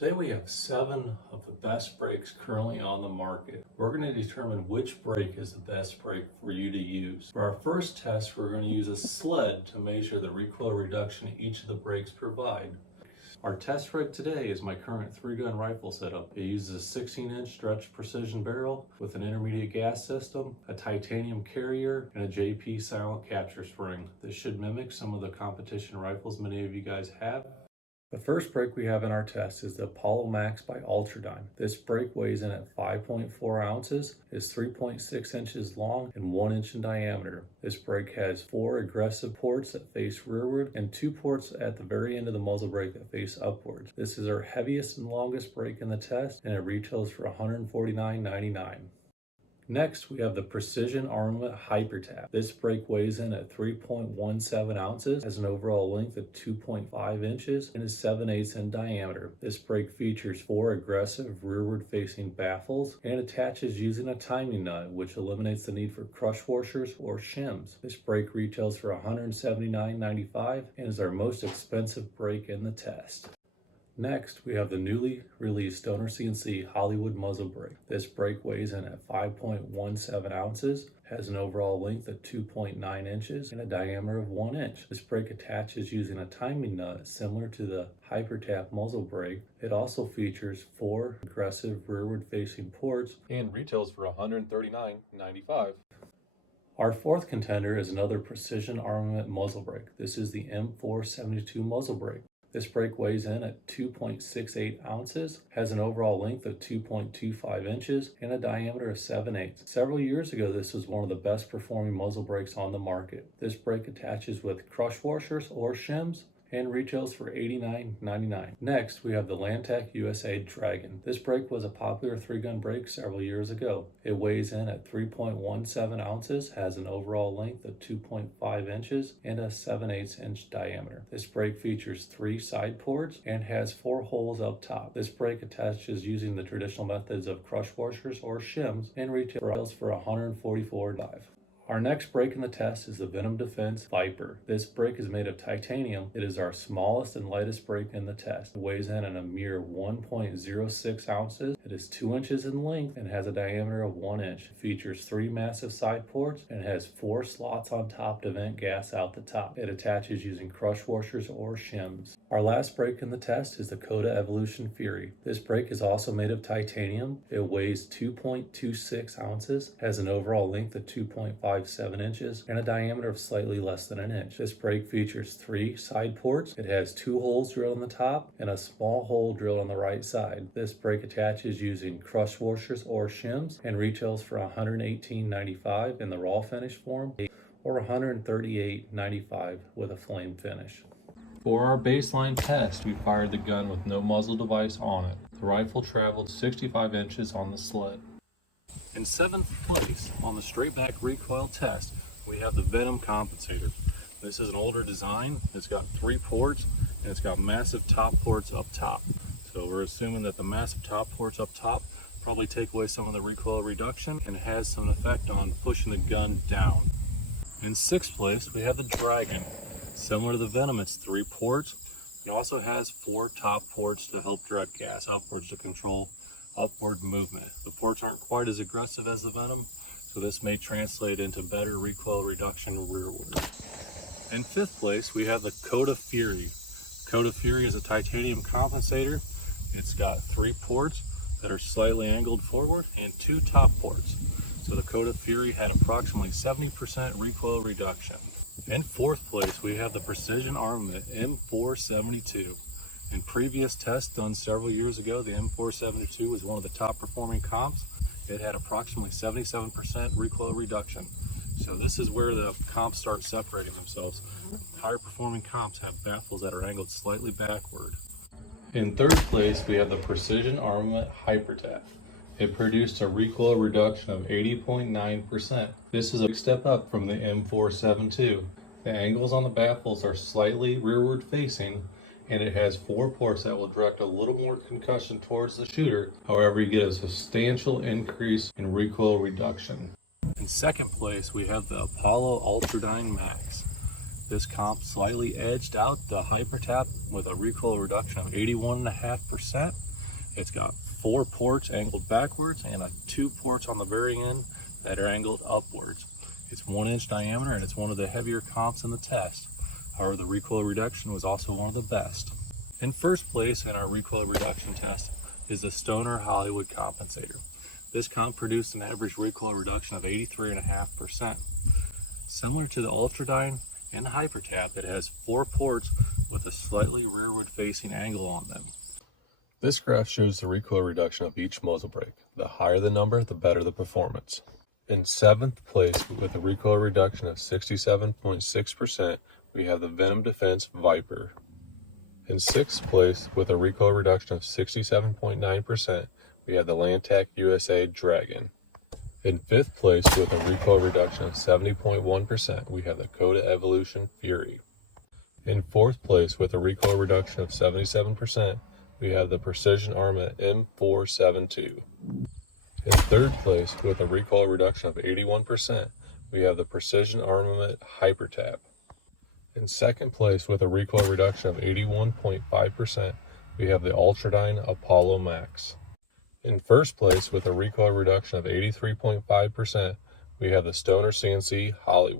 Today we have 7 of the best brakes currently on the market. We're going to determine which brake is the best brake for you to use. For our first test, we're going to use a sled to measure the recoil reduction each of the brakes provide. Our test rig today is my current 3-gun rifle setup. It uses a 16-inch stretch precision barrel with an intermediate gas system, a titanium carrier, and a JP silent capture spring. This should mimic some of the competition rifles many of you guys have. The first brake we have in our test is the Apollo Max by Ultradyne. This brake weighs in at 5.4 ounces, is 3.6 inches long, and 1 inch in diameter. This brake has 4 aggressive ports that face rearward and 2 ports at the very end of the muzzle brake that face upwards. This is our heaviest and longest brake in the test, and it retails for $149.99. Next, we have the Precision Armament Hypertap. This brake weighs in at 3.17 ounces, has an overall length of 2.5 inches, and is 7/8 in diameter. This brake features 4 aggressive rearward-facing baffles and attaches using a timing nut, which eliminates the need for crush washers or shims. This brake retails for $179.95 and is our most expensive brake in the test. Next, we have the newly released Stoner CNC Hollywood muzzle brake. This brake weighs in at 5.17 ounces, has an overall length of 2.9 inches, and a diameter of 1 inch. This brake attaches using a timing nut similar to the Hypertap muzzle brake. It also features 4 aggressive rearward-facing ports and retails for $139.95. Our fourth contender is another Precision Armament muzzle brake. This is the M4-72 muzzle brake. This brake weighs in at 2.68 ounces, has an overall length of 2.25 inches, and a diameter of 7/8. Several years ago, this was one of the best performing muzzle brakes on the market. This brake attaches with crush washers or shims and retails for $89.99. Next, we have the Lantac USA Dragon. This brake was a popular 3-gun brake several years ago. It weighs in at 3.17 ounces, has an overall length of 2.5 inches, and a 7/8 inch diameter. This brake features 3 side ports and has 4 holes up top. This brake attaches using the traditional methods of crush washers or shims and retails for $144.95. Our next brake in the test is the Venom Defense Viper. This brake is made of titanium. It is our smallest and lightest brake in the test. It weighs in at a mere 1.06 ounces. It is 2 inches in length and has a diameter of 1 inch. It features 3 massive side ports and has 4 slots on top to vent gas out the top. It attaches using crush washers or shims. Our last brake in the test is the Coda Fury. This brake is also made of titanium. It weighs 2.26 ounces, has an overall length of 2.57 inches, and a diameter of slightly less than an inch. This brake features 3 side ports. It has 2 holes drilled on the top and a small hole drilled on the right side. This brake attaches using crush washers or shims and retails for $118.95 in the raw finish form or $138.95 with a flame finish. For our baseline test, we fired the gun with no muzzle device on it. The rifle traveled 65 inches on the sled. In 7th place on the straight back recoil test, we have the Venom compensator. This is an older design. It's got 3 ports and it's got massive top ports up top. So we're assuming that the massive top ports up top probably take away some of the recoil reduction and has some effect on pushing the gun down. In 6th place, we have the Dragon. Similar to the Venom, it's 3 ports. It also has 4 top ports to help direct gas upwards to control upward movement. The ports aren't quite as aggressive as the Venom, so this may translate into better recoil reduction rearward. In 5th place, we have the Coda Fury. Coda Fury is a titanium compensator. It's got 3 ports that are slightly angled forward and 2 top ports. So the Coda Fury had approximately 70% recoil reduction. In 4th place, we have the Precision Armament M4-72. In previous tests done several years ago, the M4-72 was one of the top performing comps. It had approximately 77% recoil reduction. So this is where the comps start separating themselves. Higher performing comps have baffles that are angled slightly backward. In 3rd place, we have the Precision Armament Hypertap. It produced a recoil reduction of 80.9%. This is a big step up from the M4-72. The angles on the baffles are slightly rearward facing, and it has 4 ports that will direct a little more concussion towards the shooter. However, you get a substantial increase in recoil reduction. In 2nd place, we have the Apollo Ultradyne Max. This comp slightly edged out the Hypertap with a recoil reduction of 81.5%. It's got 4 ports angled backwards and 2 ports on the very end that are angled upwards. It's 1 inch diameter and it's one of the heavier comps in the test. However, the recoil reduction was also one of the best. In first place in our recoil reduction test is the Stoner Hollywood compensator. This comp produced an average recoil reduction of 83.5%. Similar to the Ultradyne and the Hypertap, it has 4 ports with a slightly rearward facing angle on them. This graph shows the recoil reduction of each muzzle brake. The higher the number, the better the performance. In 7th place with a recoil reduction of 67.6%, we have the Venom Defense Viper. In 6th place with a recoil reduction of 67.9%, we have the Lantac USA Dragon. In 5th place with a recoil reduction of 70.1%, we have the Coda Fury. In 4th place with a recoil reduction of 77%, we have the Precision Armament M4-72. In 3rd place with a recoil reduction of 81%, we have the Precision Armament Hypertap. In 2nd place with a recoil reduction of 81.5%, we have the Ultradyne Apollo Max. In 1st place with a recoil reduction of 83.5%, we have the Stoner CNC Hollywood.